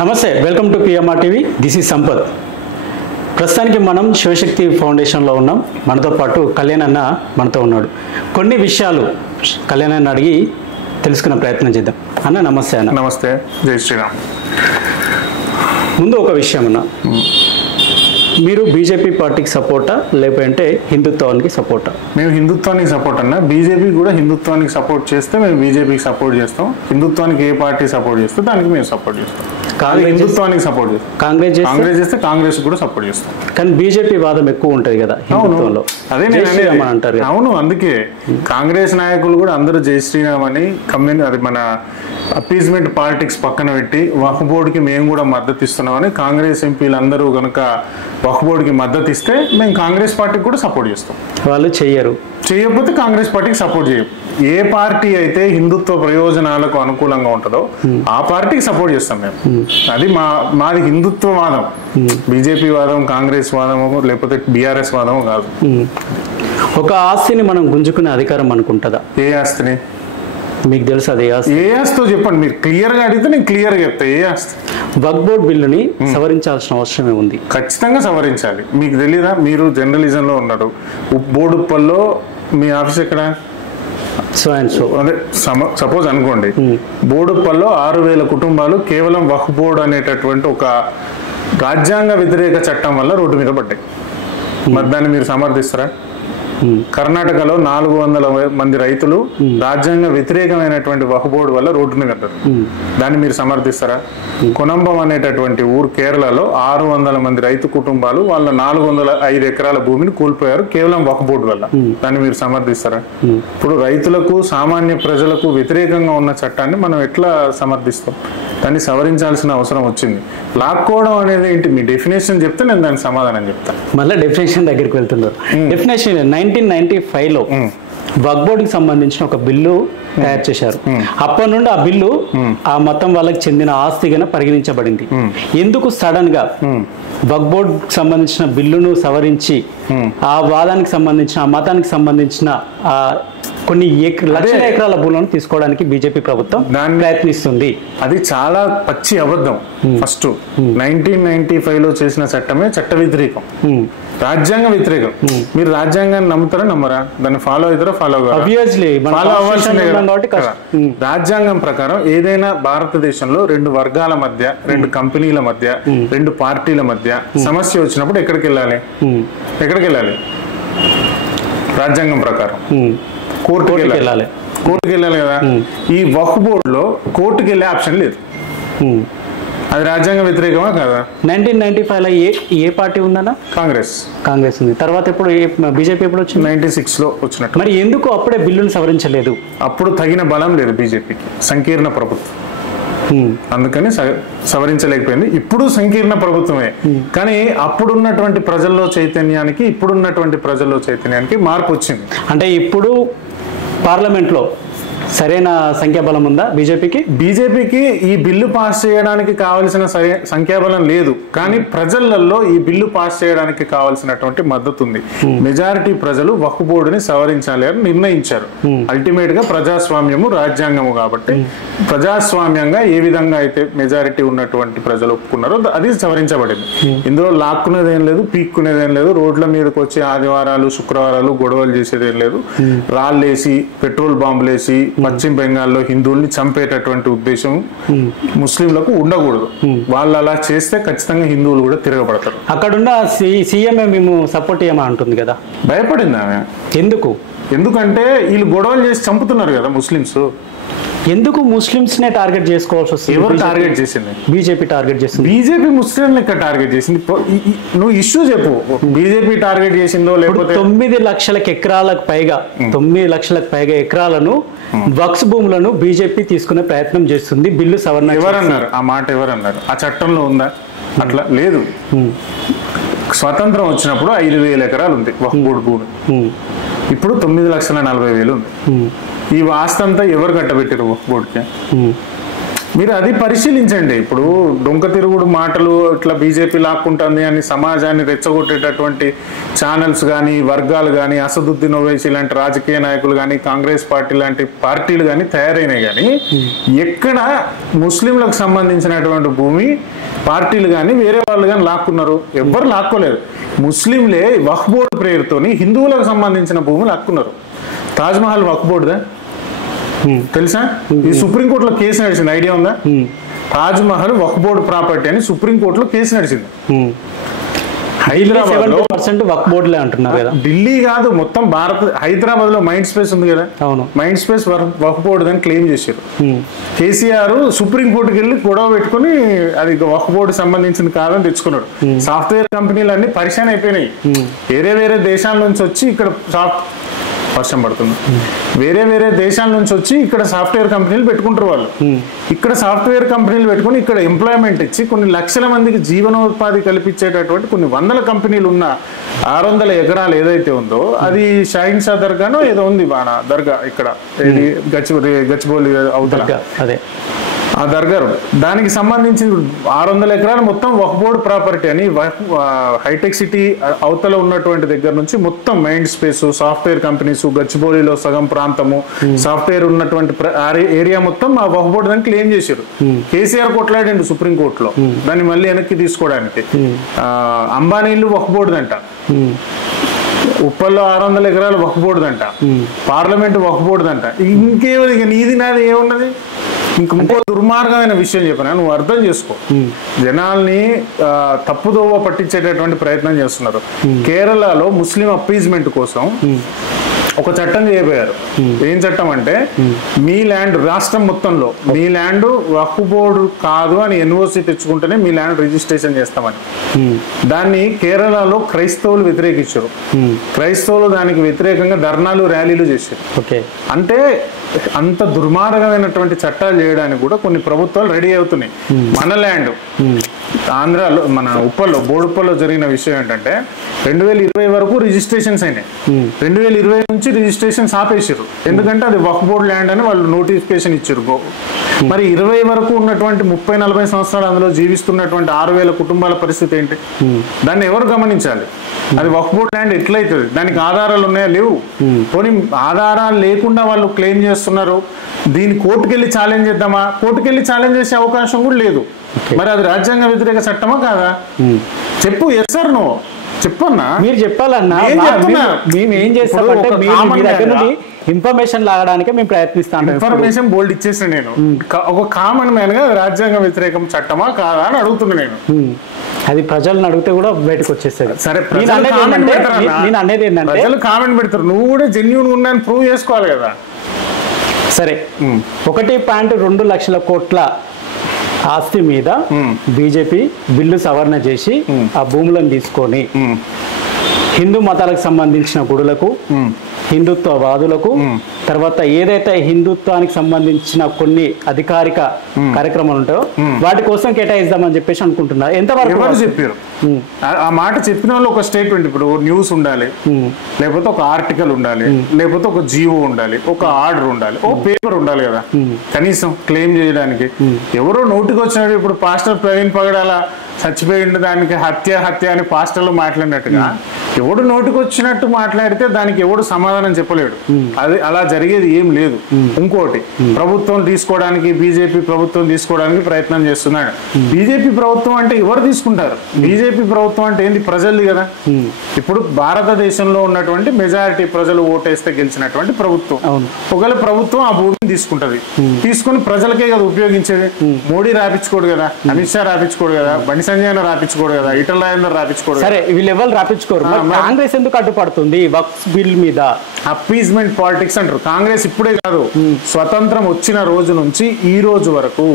నమస్తే, welcome to PMR TV. This is Sampath. ప్రస్తుతానికి మనం శివశక్తి ఫౌండేషన్లో ఉన్నాం. మనతో పాటు కళ్యాణ్ అన్న మనతో ఉన్నాడు. కొన్ని విషయాలు కళ్యాణ్ అన్న అడిగి తెలుసుకునే ప్రయత్నం చేద్దాం. అన్న నమస్తే. అన్న నమస్తే, జై శ్రీరామ్. ముందు ఒక విషయం అన్న, మీరు బీజేపీ పార్టీకి సపోర్టా లేకపోతే హిందుత్వానికి సపోర్టా? మేము హిందుత్వానికి సపోర్ట్ అన్న. బీజేపీ కూడా హిందుత్వానికి సపోర్ట్ చేస్తే మేము బీజేపీకి సపోర్ట్ చేస్తాం. హిందుత్వానికి ఏ పార్టీ సపోర్ట్ చేస్తే దానికి మేము సపోర్ట్ చేస్తాం. హిందుత్వానికి సపోర్ట్ చేస్తాం. కాంగ్రెస్ చేస్తే కాంగ్రెస్ కూడా సపోర్ట్ చేస్తాం. కానీ బీజేపీ వాదం ఎక్కువ ఉంటుంది కదా హిందుత్వంలో. అదే నేను అంటారు. అవును, అందుకే కాంగ్రెస్ నాయకులు కూడా అందరూ జై శ్రీరామ్ అని అది మన అపీజ్మెంట్ పాలిటిక్స్ పక్కన పెట్టి వక్ఫ్ బోర్డుకి మేము కూడా మద్దతు ఇస్తున్నామని కాంగ్రెస్ ఎంపీలు అందరూ కనుక వక్ఫ్ బోర్డుకి మద్దతు ఇస్తే మేము కాంగ్రెస్ పార్టీకి కూడా సపోర్ట్ చేస్తాం. వాళ్ళు చేయకపోతే కాంగ్రెస్ పార్టీకి సపోర్ట్ చేయం. ఏ పార్టీ అయితే హిందుత్వ ప్రయోజనాలకు అనుకూలంగా ఉంటుందో ఆ పార్టీకి సపోర్ట్ చేస్తాం మేము. అది మాది హిందుత్వ వాదం. బీజేపీ వాదం, కాంగ్రెస్ వాదము లేకపోతే బీఆర్ఎస్ వాదము కాదు. ఒక ఆస్తిని మనం గుంజుకునే అధికారం అనుకుంటుందా? ఏ ఆస్తిని మీకు తెలుసు? అది ఏ ఆస్తో చెప్పండి. మీరు క్లియర్ గా అడిగితే నేను క్లియర్ గా చెప్తా. ఏ ఆస్తి? వక్ఫ్ బోర్డు బిల్లుని సవరించాల్సిన అవసరమే ఉంది. ఖచ్చితంగా సవరించాలి. మీకు తెలీదా? మీరు జర్నలిజం లో ఉన్నారు. బోడుప్పల్లో మీ ఆఫీస్ ఎక్కడ? అదే సపోజ్ అనుకోండి, బోడుప్పల్లో 6,000 కుటుంబాలు కేవలం వక్ఫ్ బోర్డు అనేటటువంటి ఒక రాజ్యాంగ వ్యతిరేక చట్టం వల్ల రోడ్డు మీద పడ్డాయి. మరి దాన్ని మీరు సమర్థిస్తారా? కర్ణాటకలో 400 మంది రైతులు రాజ్యాంగ వ్యతిరేకమైనటువంటి వక్ఫ్ బోర్డు వల్ల రోడ్డు మీద పడ్డారు. దాన్ని మీరు సమర్థిస్తారా? కొనంబం అనేటటువంటి ఊరు కేరళలో 600 మంది రైతు కుటుంబాలు వాళ్ళ 405 ఎకరాల భూమిని కోల్పోయారు కేవలం వక్ఫ్ బోర్డు వల్ల. దాన్ని మీరు సమర్థిస్తారా? ఇప్పుడు రైతులకు, సామాన్య ప్రజలకు వ్యతిరేకంగా ఉన్న చట్టాన్ని మనం ఎట్లా సమర్థిస్తాం? దాన్ని సవరించాల్సిన అవసరం వచ్చింది. లాక్కోవడం అనేది ఏంటి? మీ డెఫినేషన్ చెప్తే నేను దానికి సమాధానం చెప్తాను. మళ్ళీ డెఫినేషన్ దగ్గరికి వెళ్తున్నారు. డెఫినేషన్ 1995లో వక్ఫ్ బోర్డుకి సంబంధించిన ఒక బిల్లు తయారు చేశారు. అప్పటి నుండి ఆ బిల్లు ఆ మతం వాళ్ళకి చెందిన ఆస్తిగా పరిగణించబడింది. ఎందుకు సడన్ గా వక్ఫ్ బోర్డు సంబంధించిన బిల్లును సవరించి ఆ వాదానికి సంబంధించిన, ఆ మతానికి సంబంధించిన కొన్ని లక్షల ఎకరాల భూములను తీసుకోవడానికి బీజేపీ ప్రభుత్వం ప్రయత్నిస్తుంది? అది చాలా పచ్చి అబద్ధం. ఫస్ట్ 1995లో చేసిన చట్టమే చట్ట వ్యతిరేకం, రాజ్యాంగ వ్యతిరేకం. మీరు రాజ్యాంగాన్ని నమ్ముతారా నమ్మరా? దాన్ని ఫాలో అవుతారా? ఫాలో అవ్వాల్సిందే. రాజ్యాంగం ప్రకారం ఏదైనా భారతదేశంలో 2 వర్గాల మధ్య, 2 కంపెనీల మధ్య, 2 పార్టీల మధ్య సమస్య వచ్చినప్పుడు ఎక్కడికి వెళ్ళాలి? రాజ్యాంగం ప్రకారం కోర్టుకి వెళ్ళాలి కదా. ఈ వక్ఫ్ బోర్డులో కోర్టుకి వెళ్ళే ఆప్షన్ లేదు. అది రాజ్యాంగ వ్యతిరేకమా కదా? 1995లో ఏ పార్టీ ఉందన్నా? కాంగ్రెస్ ఉంది. తర్వాత ఎప్పుడు బీజేపీ ఎప్పుడు వచ్చింది? 96లో వచ్చినట్టు. మరి ఎందుకు అప్పుడే బిల్లును సవరించలేదు? అప్పుడు తగిన బలం లేదు బీజేపీకి, సంకీర్ణ ప్రభుత్వం, అందుకని సవరించలేకపోయింది. ఇప్పుడు సంకీర్ణ ప్రభుత్వమే, కానీ అప్పుడున్నటువంటి ప్రజల్లో చైతన్యానికి, ఇప్పుడున్నటువంటి ప్రజల్లో చైతన్యానికి మార్పు వచ్చింది. అంటే ఇప్పుడు పార్లమెంట్లో సరైన సంఖ్యాబలం ఉందా బీజేపీకి? ఈ బిల్లు పాస్ చేయడానికి కావలసిన సంఖ్యాబలం లేదు, కానీ ప్రజలలో ఈ బిల్లు పాస్ చేయడానికి కావాల్సినటువంటి మద్దతు ఉంది. మెజారిటీ ప్రజలు వక్ఫ్ బోర్డుని సవరించాలి అని నిర్ణయించారు. అల్టిమేట్ గా ప్రజాస్వామ్యము రాజ్యాంగము కాబట్టి ప్రజాస్వామ్యంగా ఏ విధంగా అయితే మెజారిటీ ఉన్నటువంటి ప్రజలు ఒప్పుకున్నారో అది సవరించబడింది. ఇందులో లాక్కునేది ఏం లేదు, పీక్కునేది ఏం లేదు. రోడ్ల మీదకి వచ్చి ఆదివారాలు, శుక్రవారాలు గొడవలు చేసేది ఏం లేదు. రాళ్ళేసి, పెట్రోల్ బాంబులేసి పశ్చిమ బెంగాల్లో హిందువుల్ని చంపేటటువంటి ఉద్దేశం ముస్లింలకు ఉండకూడదు. వాళ్ళు అలా చేస్తే ఖచ్చితంగా హిందువులు కూడా తిరగబడతారు. అక్కడున్న సీఎం మేము సపోర్ట్ చేయమని అంటుంది కదా. భయపడింది ఆమె. ఎందుకంటే వీళ్ళు గొడవలు చేసి చంపుతున్నారు కదా ముస్లింస్. ఎందుకు ముస్లింస్ నే టార్గెట్ చేసుకోవాల్సి వస్తుంది? ఎవరు టార్గెట్ చేసింది? బీజేపీ టార్గెట్ చేసింది. బీజేపీ ముస్లింలు ఎక్కడ టార్గెట్ చేసింది? నువ్వు ఇష్యూ చెప్పు. బీజేపీ టార్గెట్ చేసిందో లేకపోతే 9 లక్షల ఎకరాలకు పైగా 9 లక్షలకు పైగా ఎకరాలను వక్ఫ్ భూములను బీజేపీ తీసుకునే ప్రయత్నం చేస్తుంది. బిల్లు సవరణ ఎవరన్నారు? ఆ మాట ఎవరన్నారు? ఆ చట్టంలో ఉందా? అట్లా లేదు. స్వతంత్రం వచ్చినప్పుడు 5,000 ఎకరాలు ఉంది వక్ఫ్ బోర్డు భూమి. ఇప్పుడు 9,40,000 ఉంది. ఈ ఆస్తి అంతా ఎవరు కట్టబెట్టారు వక్ఫ్ బోర్డుకి? మీరు అది పరిశీలించండి. ఇప్పుడు డొంక తిరుగుడు మాటలు ఇట్లా బీజేపీ లాక్కుంటుంది అని సమాజాన్ని రెచ్చగొట్టేటటువంటి ఛానల్స్ కానీ, వర్గాలు కానీ, అసదుద్దీన్ ఓవైసీ లాంటి రాజకీయ నాయకులు కానీ, కాంగ్రెస్ పార్టీ లాంటి పార్టీలు కానీ తయారైనాయి. కానీ ఎక్కడ ముస్లింలకు సంబంధించినటువంటి భూమి పార్టీలు కానీ వేరే వాళ్ళు కానీ లాక్కున్నారు? ఎవ్వరు లాక్కోలేదు. ముస్లింలే వక్ఫ్ బోర్డు పేరుతోని హిందువులకు సంబంధించిన భూములు లాక్కున్నారు. తాజ్మహల్ వక్ఫ్ బోర్డుదా తెలుసా? ఈ సుప్రీంకోర్టులో కేసు నడిచింది, ఐడియా ఉందా? తాజ్మహల్ వక్ఫ్ బోర్డు ప్రాపర్టీ అని సుప్రీంకోర్టులో కేసు నడిచింది. హైదరాబాద్ లో వక్ఫ్ బోర్డులే అంటున్నారు కదా, ఢిల్లీ కాదు మొత్తం భారత్. హైదరాబాద్ లో మైండ్ స్పేస్ ఉంది కదా, మైండ్ స్పేస్ వక్ఫ్ బోర్డు అని క్లెయిమ్ చేశారు. కేసీఆర్ సుప్రీంకోర్టుకి వెళ్ళి గొడవ పెట్టుకుని అది వక్ఫ్ బోర్డు సంబంధించింది కాదని తెచ్చుకున్నాడు. సాఫ్ట్వేర్ కంపెనీలు అన్ని పరిశాన్ అయిపోయినాయి. వేరే వేరే దేశాల నుంచి వచ్చి ఇక్కడ వర్షం పడుతుంది, వేరే వేరే దేశాల నుంచి వచ్చి ఇక్కడ సాఫ్ట్వేర్ కంపెనీలు పెట్టుకుంటారు. వాళ్ళు ఇక్కడ సాఫ్ట్వేర్ కంపెనీలు పెట్టుకుని ఇక్కడ ఎంప్లాయ్మెంట్ ఇచ్చి కొన్ని లక్షల మందికి జీవనోపాధి కల్పించేటటువంటి కొన్ని వందల కంపెనీలు ఉన్న 600 ఎకరాలు ఏదైతే ఉందో అది షాహిన్ షా దర్గానో ఏదో ఉంది, మన దర్గా ఇక్కడ గచ్చిబౌలి అవతల అదే ఆ దర్గా. దానికి సంబంధించి 600 ఎకరాలు మొత్తం వక్ఫ్ బోర్డు ప్రాపర్టీ అని హైటెక్ సిటీ అవతల ఉన్నటువంటి దగ్గర నుంచి మొత్తం మైండ్ స్పేస్, సాఫ్ట్వేర్ కంపెనీస్, గచ్చిబౌలిలో సగం ప్రాంతము సాఫ్ట్వేర్ ఉన్నటువంటి ఏరియా మొత్తం ఆ వక్ఫ్ బోర్డు దాన్ని క్లెయిమ్ చేశారు. కేసీఆర్ కొట్లాడండి సుప్రీంకోర్టులో దాన్ని మళ్ళీ వెనక్కి తీసుకోవడానికి. అంబానీలు వక్ఫ్ బోర్డుదంట, ఉప్పల్లో 600 ఎకరాలు వక్ఫ్ బోర్డుదంట, పార్లమెంట్ వక్ఫ్ బోర్డుదంట. ఇంకేమది ఇక నీది నాది ఏమున్నది? ఇంకో దుర్మార్గమైన విషయం చెప్పినా నువ్వు అర్థం చేసుకో. జనాల్ని తప్పుదోవ పట్టించేటటువంటి ప్రయత్నం చేస్తున్నారు. కేరళలో ముస్లిం అప్పీజ్మెంట్ కోసం ఒక చట్టం చేయబోయారు. ఏం చట్టం అంటే మీ ల్యాండ్ రాష్ట్రం మొత్తంలో మీ ల్యాండ్ వక్ఫ్ బోర్డు కాదు అని ఎన్ఓసి తెచ్చుకుంటేనే మీ ల్యాండ్ రిజిస్ట్రేషన్ చేస్తామని. దాన్ని కేరళలో క్రైస్తవులు వ్యతిరేకించారు. క్రైస్తవులు దానికి వ్యతిరేకంగా ధర్నాలు ర్యాలీలు చేశారు. అంటే అంత దుర్మార్గమైనటువంటి చట్టాలు చేయడానికి కూడా కొన్ని ప్రభుత్వాలు రెడీ అవుతున్నాయి. మన ల్యాండ్ ఆంధ్రాలో మన బోడుప్పల్లో జరిగిన విషయం ఏంటంటే 2020 వరకు రిజిస్ట్రేషన్స్ అయినాయి. 2020 నుంచి రిజిస్ట్రేషన్స్ ఆపేసారు. ఎందుకంటే అది వక్ఫ్ బోర్డు ల్యాండ్ అని వాళ్ళు నోటిఫికేషన్ ఇచ్చారు. మరి 20 వరకు ఉన్నటువంటి 30-40 సంవత్సరాలు అందులో జీవిస్తున్నటువంటి 6,000 కుటుంబాల పరిస్థితి ఏంటి? దాన్ని ఎవరు గమనించాలి? అది వక్ఫ్ బోర్డు ల్యాండ్ ఎట్లయితుంది? దానికి ఆధారాలు ఉన్నాయా? లేవు. పోనీ ఆధారాలు లేకుండా వాళ్ళు క్లెయిమ్ చేస్తున్నారు. దీన్ని కోర్టుకెళ్ళి ఛాలెంజ్ చేద్దామా? కోర్టుకెళ్ళి ఛాలెంజ్ చేసే అవకాశం కూడా లేదు. మరి అది రాజ్యాంగ వ్యతిరేక చట్టమా కాదా? చెప్పు. ఎస్ సార్ నో చెప్పన్నా. మీరు చెప్పాలన్నా. మేము ఏం చేస్తామంటే ఇన్ఫర్మేషన్ లాగడానికి మేము ప్రయత్నిస్తాం. ఇన్ఫర్మేషన్ బోల్డ్ ఇచ్చేసిన నేను ఒక కామన్ మ్యాన్ గా రాజ్యాంగ వ్యతిరేకం చట్టమా కాదా అని అడుగుతున్నా నేను. అది ప్రజలను అడిగితే కూడా బయటకు వచ్చేస్తుంది. సరే నేను అనేది ఏంటంటే ప్రజలు కామెంట్ పెడతారు, నువ్వు కూడా జెన్యూన్ ఉన్నా ప్రూవ్ చేసుకోవాలి కదా. సరే 1.2 లక్షల కోట్ల ఆస్తి మీద బీజేపీ బిల్లు సవరణ చేసి ఆ భూములను తీసుకొని హిందూ మతాలకు సంబంధించిన గుడులకు, హిందుత్వవాదులకు, తర్వాత ఏదైతే హిందుత్వానికి సంబంధించిన కొన్ని అధికారిక కార్యక్రమాలు ఉంటాయో వాటి కోసం కేటాయిద్దామని చెప్పేసి అనుకుంటున్నారు. ఎంతవరకు చెప్పారు? ఆ మాట చెప్పిన వాళ్ళు ఒక స్టేట్మెంట్, ఇప్పుడు న్యూస్ ఉండాలి, లేకపోతే ఒక ఆర్టికల్ ఉండాలి, లేకపోతే ఒక జీవో ఉండాలి, ఒక ఆర్డర్ ఉండాలి, ఒక పేపర్ ఉండాలి కదా కనీసం క్లెయిమ్ చేయడానికి. ఎవరో నోటికి వచ్చినట్టు ఇప్పుడు పాస్టర్ ప్రవీణ్ పగడాల చచ్చిపోయింది దానికి హత్య అని పాస్టర్లు మాట్లాడినట్టుగా ఎవడు నోటికి వచ్చినట్టు మాట్లాడితే దానికి ఎవడు సమాధానం చెప్పలేడు. అది అలా జరిగేది ఏం లేదు. ఇంకోటి ప్రభుత్వం తీసుకోవడానికి, బీజేపీ ప్రభుత్వం తీసుకోవడానికి ప్రయత్నం చేస్తున్నాడు. బీజేపీ ప్రభుత్వం అంటే ఎవరు తీసుకుంటారు? బీజేపీ ప్రభుత్వం అంటే ఏంటి? ప్రజల్ది కదా. ఇప్పుడు భారతదేశంలో ఉన్నటువంటి మెజారిటీ ప్రజలు ఓటేస్తే గెలిచినటువంటి ప్రభుత్వం. ఒకవేళ ప్రభుత్వం ఆ భూమిని తీసుకుంటది, తీసుకుని ప్రజలకే కదా ఉపయోగించేది. మోడీ రాపించుకోడు కదా, అమిత్ షా రాపించుకోడు కదా, బండి సంజయ్ రాపించుకోడు కదా, ఈటల రాజేందర్ రాపించుకోడు. సరే వీళ్ళు ఎవరు రాపించుకోరు. కాంగ్రెస్ ఎందుకు అడ్డుపడుతుంది వక్ఫ్ బిల్ మీద? అప్పీజ్మెంట్ పాలిటిక్స్ అంటారు. కాంగ్రెస్ ఇప్పుడే కాదు, స్వతంత్రం వచ్చిన రోజు నుంచి ఈ రోజు వరకు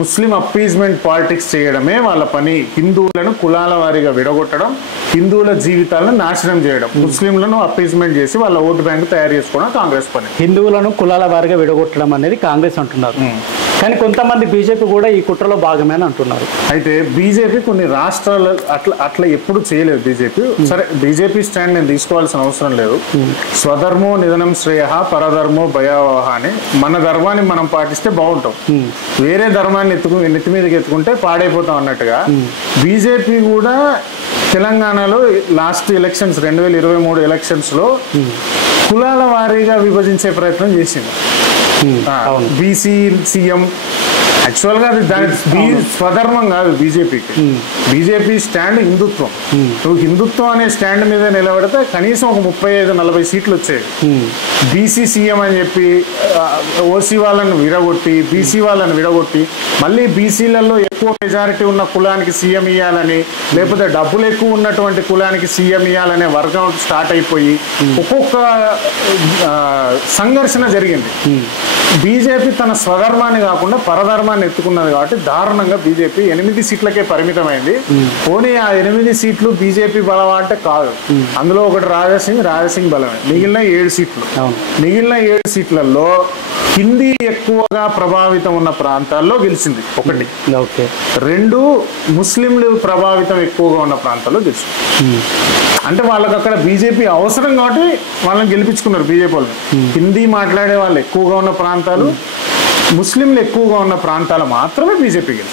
ముస్లిం అప్పీజ్మెంట్ పాలిటిక్స్ చేయడమే వాళ్ళ పని. హిందువులను కులాల వారీగా విడగొట్టడం, హిందువుల జీవితాలను నాశనం చేయడం, ముస్లింలను అప్పీజ్మెంట్ చేసి వాళ్ళ ఓటు బ్యాంక్ తయారు చేసుకోవడం కాంగ్రెస్ పని. హిందువులను కులాల వారీగా విడగొట్టడం అనేది కాంగ్రెస్ అంటున్నారు. కానీ కొంతమంది బీజేపీ కూడా ఈ కుట్రలో భాగమే అని అంటున్నారు. అయితే బీజేపీ కొన్ని రాష్ట్రాలు అట్లా ఎప్పుడు చేయలేదు బీజేపీ. సరే, బీజేపీ స్టాండ్ నేను తీసుకోవాల్సిన అవసరం లేదు. స్వధర్మో నిధనం శ్రేయ పరధర్మో భయావహ అని మన ధర్మాన్ని మనం పాటిస్తే బాగుంటాం, వేరే ధర్మాన్ని నెత్తి మీదకి ఎత్తుకుంటే పాడైపోతాం అన్నట్టుగా బీజేపీ కూడా తెలంగాణలో లాస్ట్ ఎలక్షన్స్ 2023 ఎలక్షన్స్ లో కులాల వారీగా విభజించే ప్రయత్నం చేసింది. బీసీ సీఎం యాక్చువల్గా అది దాని స్వధర్మం కాదు బీజేపీకి. బీజేపీ స్టాండ్ హిందుత్వం. నువ్వు హిందుత్వం అనే స్టాండ్ మీద నిలబడితే కనీసం ఒక 35-40 సీట్లు వచ్చాయి. బీసీ సీఎం అని చెప్పి ఓసీ వాళ్ళని విడగొట్టి బీసీ వాళ్ళని విడగొట్టి మళ్ళీ బీసీలలో ఎక్కువ మెజారిటీ ఉన్న కులానికి సీఎం ఇవ్వాలని, లేకపోతే డబ్బులు ఎక్కువ ఉన్నటువంటి కులానికి సీఎం ఇవ్వాలనే వర్గం స్టార్ట్ అయిపోయి ఒక్కొక్క సంఘర్షణ జరిగింది. బీజేపీ తన స్వధర్మాన్ని కాకుండా పరధర్మాన్ని ఎత్తుకున్నది కాబట్టి దారుణంగా బీజేపీ 8 సీట్లకే పరిమితమైంది. పోనీ ఆ 8 సీట్లు బీజేపీ బలమా అంటే కాదు. అందులో ఒకటి రాజాసింగ్ బలమే. మిగిలిన 7 సీట్లు. మిగిలిన 7 సీట్లలో హిందీ ఎక్కువగా ప్రభావితం ఉన్న ప్రాంతాల్లో గెలిచింది ఒకటి. 2 ముస్లింలు ప్రభావితం ఎక్కువగా ఉన్న ప్రాంతాల్లో గెలిచింది. అంటే వాళ్ళకి అక్కడ బీజేపీ అవసరం కాబట్టి వాళ్ళని గెలిపించుకున్నారు బీజేపీ వాళ్ళు. హిందీ మాట్లాడే వాళ్ళు ఎక్కువగా ఉన్న ప్రాంతాలు, ముస్లింలు ఎక్కువగా ఉన్న ప్రాంతాలు మాత్రమే బీజేపీ గెలిచింది.